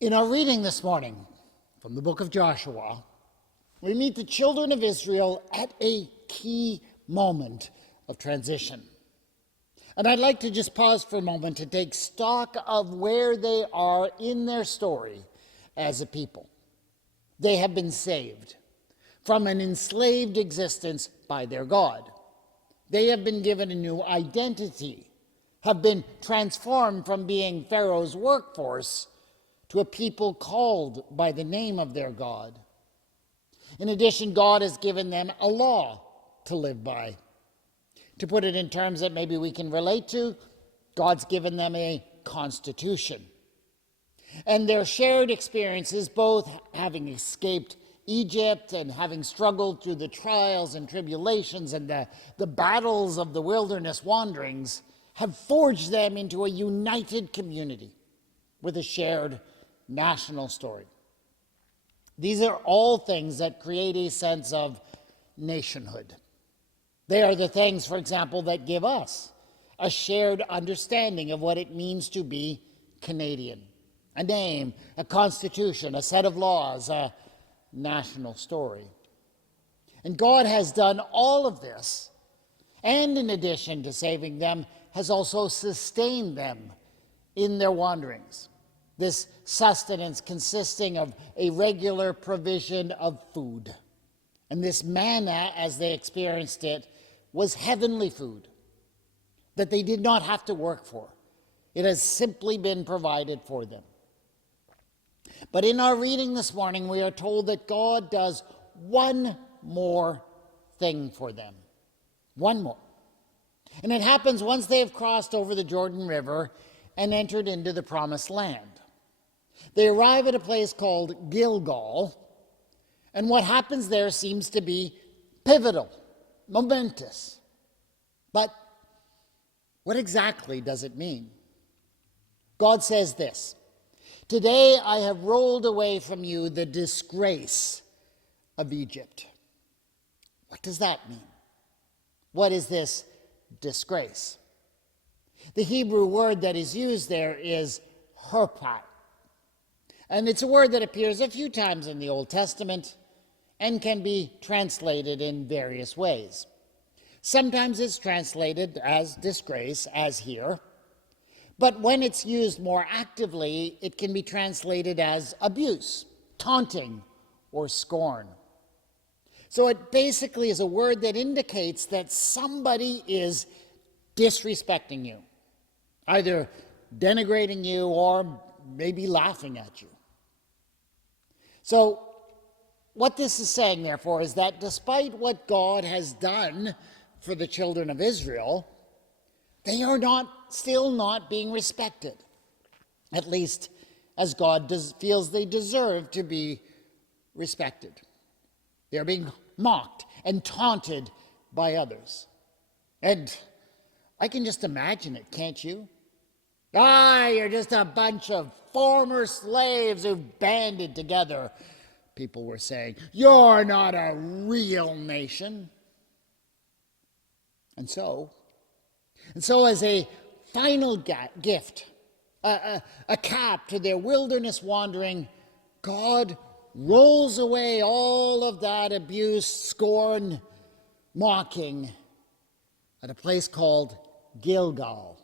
In our reading this morning from the book of Joshua, we meet the children of Israel at a key moment of transition. And I'd like to just pause for a moment to take stock of where they are in their story as a people. They have been saved from an enslaved existence by their God. They have been given a new identity, have been transformed from being Pharaoh's workforce to a people called by the name of their God. In addition, God has given them a law to live by. To put it in terms that maybe we can relate to, God's given them a constitution. And their shared experiences, both having escaped Egypt and having struggled through the trials and tribulations and the battles of the wilderness wanderings, have forged them into a united community with a shared national story. These are all things that create a sense of nationhood. They are the things, for example, that give us a shared understanding of what it means to be Canadian. A name, a constitution, a set of laws, a national story. And God has done all of this, and in addition to saving them, has also sustained them in their wanderings. This sustenance consisting of a regular provision of food. And this manna, as they experienced it, was heavenly food that they did not have to work for. It has simply been provided for them. But in our reading this morning, we are told that God does one more thing for them. One more. And it happens once they have crossed over the Jordan River and entered into the Promised Land. They arrive at a place called Gilgal, and what happens there seems to be pivotal, momentous. But what exactly does it mean? God says this: "Today I have rolled away from you the disgrace of Egypt." What does that mean? What is this disgrace? The Hebrew word that is used there is herpat. And it's a word that appears a few times in the Old Testament and can be translated in various ways. Sometimes it's translated as disgrace, as here. But when it's used more actively, it can be translated as abuse, taunting, or scorn. So it basically is a word that indicates that somebody is disrespecting you, either denigrating you or maybe laughing at you. So what this is saying, therefore, is that despite what God has done for the children of Israel, they are still not being respected, at least as God feels they deserve to be respected. They are being mocked and taunted by others. And I can just imagine it, can't you? You're just a bunch of former slaves who've banded together, people were saying. You're not a real nation. And so as a final gift, a cap to their wilderness wandering, God rolls away all of that abuse, scorn, mocking at a place called Gilgal,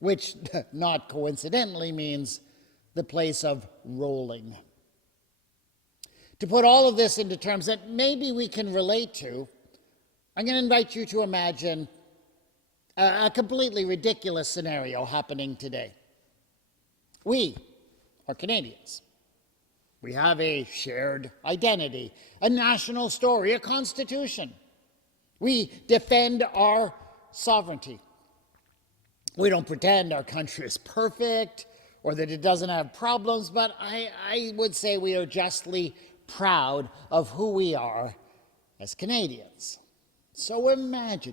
which not coincidentally means the place of rolling. To put all of this into terms that maybe we can relate to, I'm going to invite you to imagine a completely ridiculous scenario happening today. We are Canadians. We have a shared identity, a national story, a constitution. We defend our sovereignty. We don't pretend our country is perfect or that it doesn't have problems, but I would say we are justly proud of who we are as Canadians. So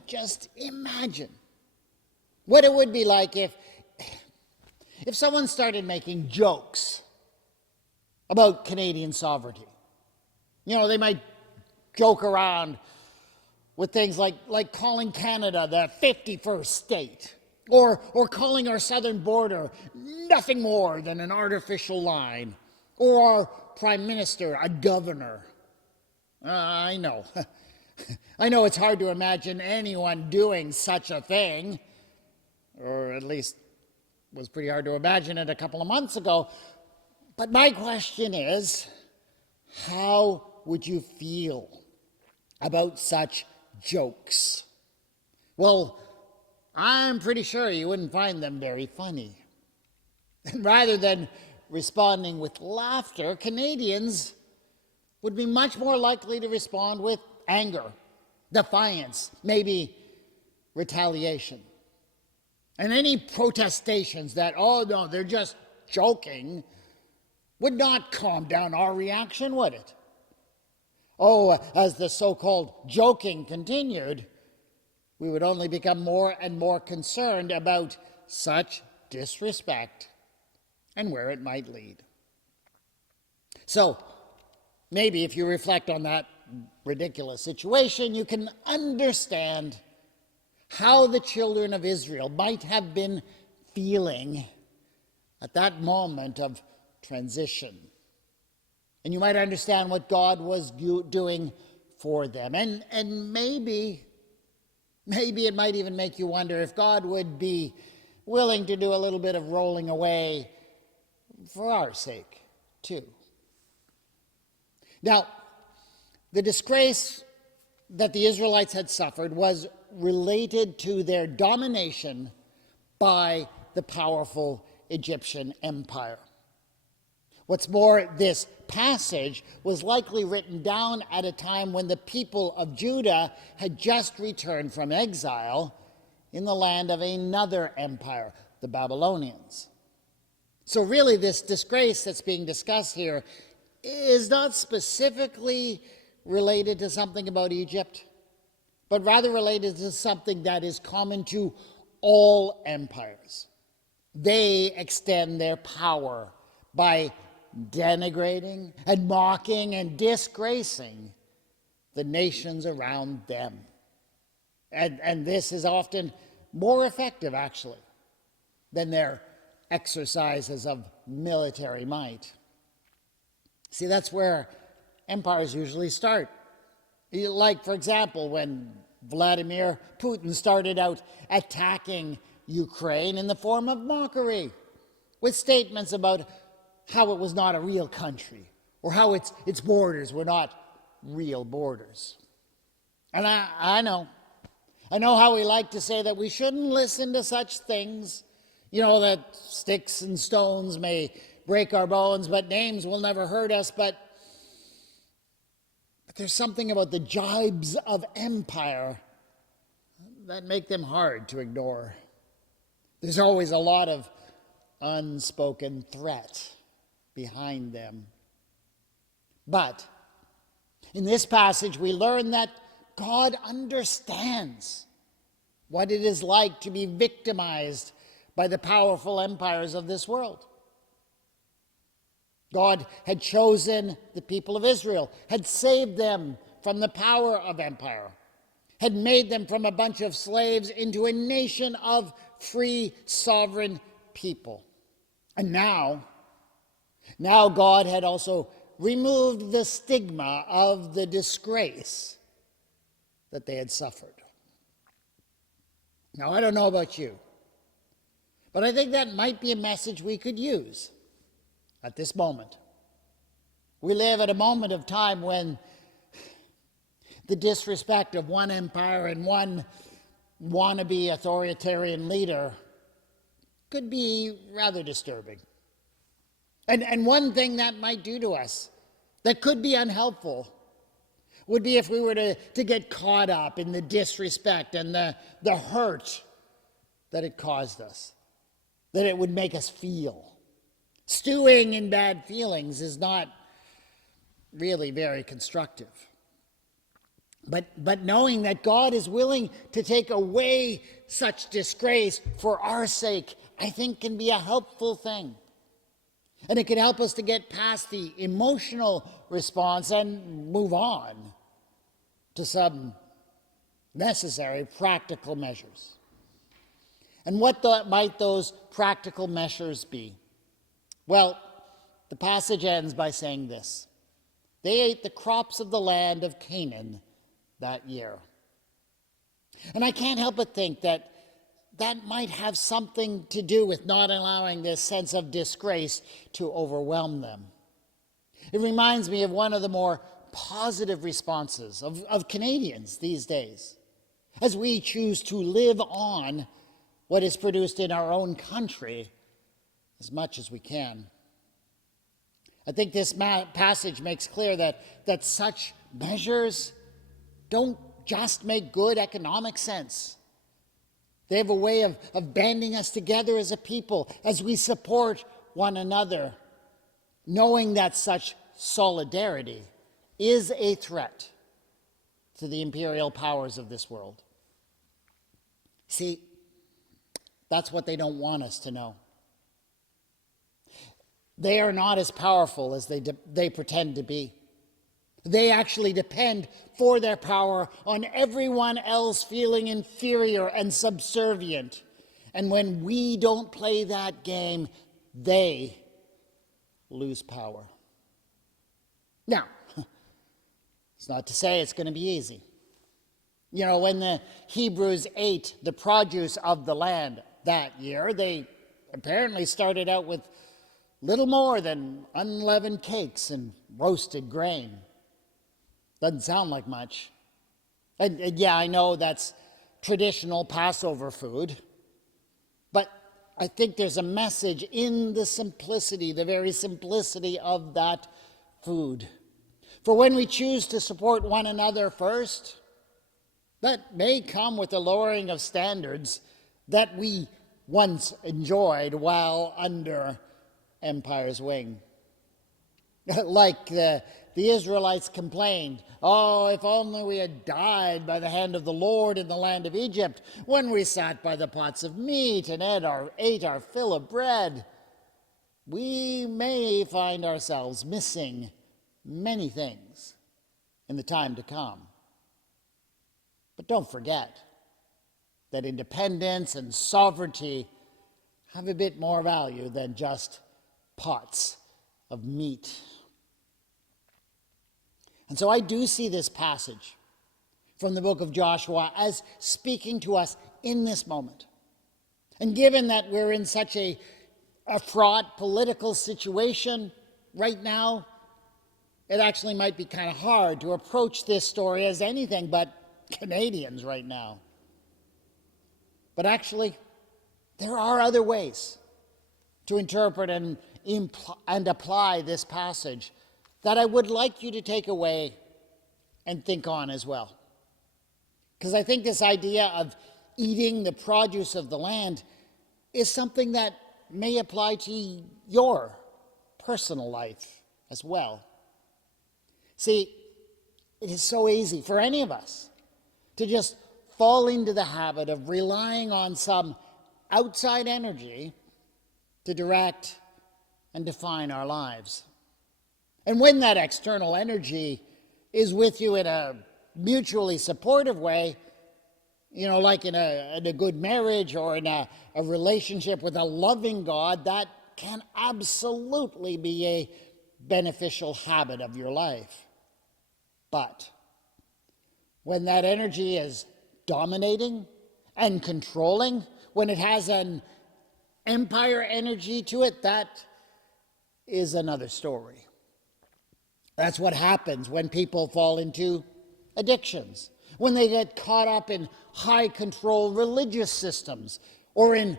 just imagine what it would be like if someone started making jokes about Canadian sovereignty. You know, they might joke around with things like calling Canada the 51st state, or calling our southern border nothing more than an artificial line, or our prime minister a governor. I know. I know it's hard to imagine anyone doing such a thing, or at least it was pretty hard to imagine it a couple of months ago. But my question is, how would you feel about such jokes? Well, I'm pretty sure you wouldn't find them very funny. And rather than responding with laughter, Canadians would be much more likely to respond with anger, defiance, maybe retaliation. And any protestations that, oh no, they're just joking, would not calm down our reaction, would it? Oh, as the so-called joking continued, we would only become more and more concerned about such disrespect and where it might lead. So, maybe if you reflect on that ridiculous situation, you can understand how the children of Israel might have been feeling at that moment of transition. And you might understand what God was doing for them. And maybe it might even make you wonder if God would be willing to do a little bit of rolling away for our sake, too. Now, the disgrace that the Israelites had suffered was related to their domination by the powerful Egyptian empire. What's more, this passage was likely written down at a time when the people of Judah had just returned from exile in the land of another empire, the Babylonians. So really, this disgrace that's being discussed here is not specifically related to something about Egypt, but rather related to something that is common to all empires. They extend their power by denigrating and mocking and disgracing the nations around them. And this is often more effective, actually, than their exercises of military might. See, that's where empires usually start. Like, for example, when Vladimir Putin started out attacking Ukraine in the form of mockery, with statements about how it was not a real country, or how its borders were not real borders. And I know how we like to say that we shouldn't listen to such things, that sticks and stones may break our bones, but names will never hurt us. But there's something about the jibes of empire that make them hard to ignore. There's always a lot of unspoken threat behind them. But in this passage, we learn that God understands what it is like to be victimized by the powerful empires of this world. God had chosen the people of Israel, had saved them from the power of empire, had made them from a bunch of slaves into a nation of free, sovereign people. And now God had also removed the stigma of the disgrace that they had suffered. Now, I don't know about you, but I think that might be a message we could use at this moment. We live at a moment of time when the disrespect of one empire and one wannabe authoritarian leader could be rather disturbing. And one thing that might do to us that could be unhelpful would be if we were to get caught up in the disrespect and the hurt that it caused us, that it would make us feel. Stewing in bad feelings is not really very constructive. But knowing that God is willing to take away such disgrace for our sake, I think can be a helpful thing. And it can help us to get past the emotional response and move on to some necessary practical measures. And what might those practical measures be? Well, the passage ends by saying this: they ate the crops of the land of Canaan that year. And I can't help but think that that might have something to do with not allowing this sense of disgrace to overwhelm them. It reminds me of one of the more positive responses of Canadians these days, as we choose to live on what is produced in our own country as much as we can. I think this passage makes clear that such measures don't just make good economic sense. They have a way of banding us together as a people as we support one another, knowing that such solidarity is a threat to the imperial powers of this world. See, that's what they don't want us to know. They are not as powerful as they pretend to be. They actually depend for their power on everyone else feeling inferior and subservient. And when we don't play that game, they lose power. Now, it's not to say it's going to be easy. You know, when the Hebrews ate the produce of the land that year, they apparently started out with little more than unleavened cakes and roasted grain. Doesn't sound like much. And yeah, I know that's traditional Passover food, but I think there's a message in the simplicity, the very simplicity of that food. For when we choose to support one another first, that may come with a lowering of standards that we once enjoyed while under empire's wing. Like the Israelites complained, "Oh, if only we had died by the hand of the Lord in the land of Egypt, when we sat by the pots of meat and ate our fill of bread." We may find ourselves missing many things in the time to come. But don't forget that independence and sovereignty have a bit more value than just pots of meat. And so I do see this passage from the book of Joshua as speaking to us in this moment. And given that we're in such a fraught political situation right now, it actually might be kind of hard to approach this story as anything but Canadians right now. But actually, there are other ways to interpret and apply this passage that I would like you to take away and think on as well. Because I think this idea of eating the produce of the land is something that may apply to your personal life as well. See, it is so easy for any of us to just fall into the habit of relying on some outside energy to direct and define our lives. And when that external energy is with you in a mutually supportive way, you know, like in a good marriage or in a relationship with a loving God, that can absolutely be a beneficial habit of your life. But when that energy is dominating and controlling, when it has an empire energy to it, that is another story. That's what happens when people fall into addictions, when they get caught up in high control religious systems or in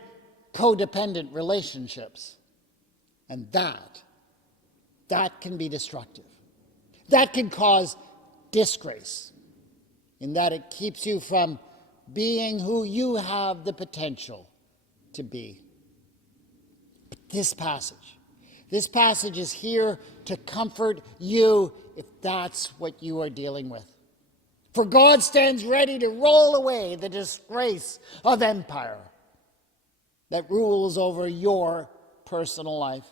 codependent relationships. And that can be destructive. That can cause disgrace in that it keeps you from being who you have the potential to be. But this passage is here to comfort you if that's what you are dealing with. For God stands ready to roll away the disgrace of empire that rules over your personal life.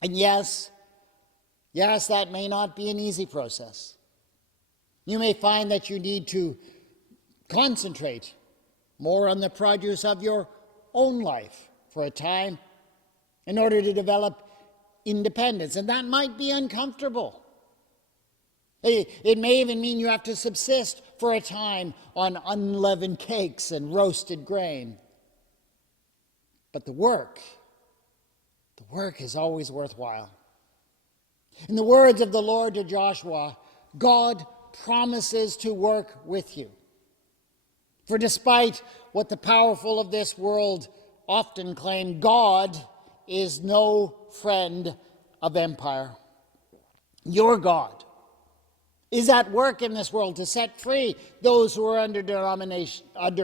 And yes, that may not be an easy process. You may find that you need to concentrate more on the produce of your own life for a time in order to develop independence. And that might be uncomfortable. It may even mean you have to subsist for a time on unleavened cakes and roasted grain. But the work is always worthwhile. In the words of the Lord to Joshua, God promises to work with you. For despite what the powerful of this world often claim, God is no friend of empire. Your God is at work in this world to set free those who are under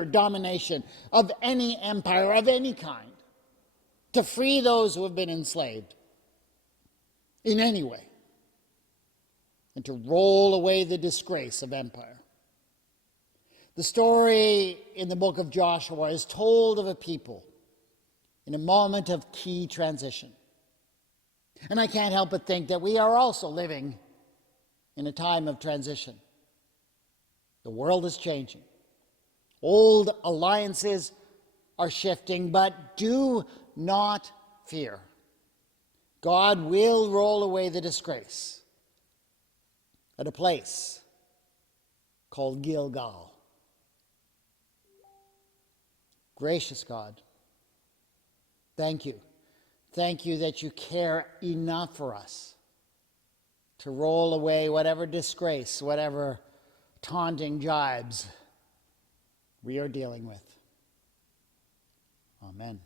domination of any empire of any kind, to free those who have been enslaved in any way, and to roll away the disgrace of empire. The story in the book of Joshua is told of a people in a moment of key transition. And I can't help but think that we are also living in a time of transition. The world is changing. Old alliances are shifting, but do not fear. God will roll away the disgrace at a place called Gilgal. Gracious God, thank you. Thank you that you care enough for us to roll away whatever disgrace, whatever taunting jibes we are dealing with. Amen.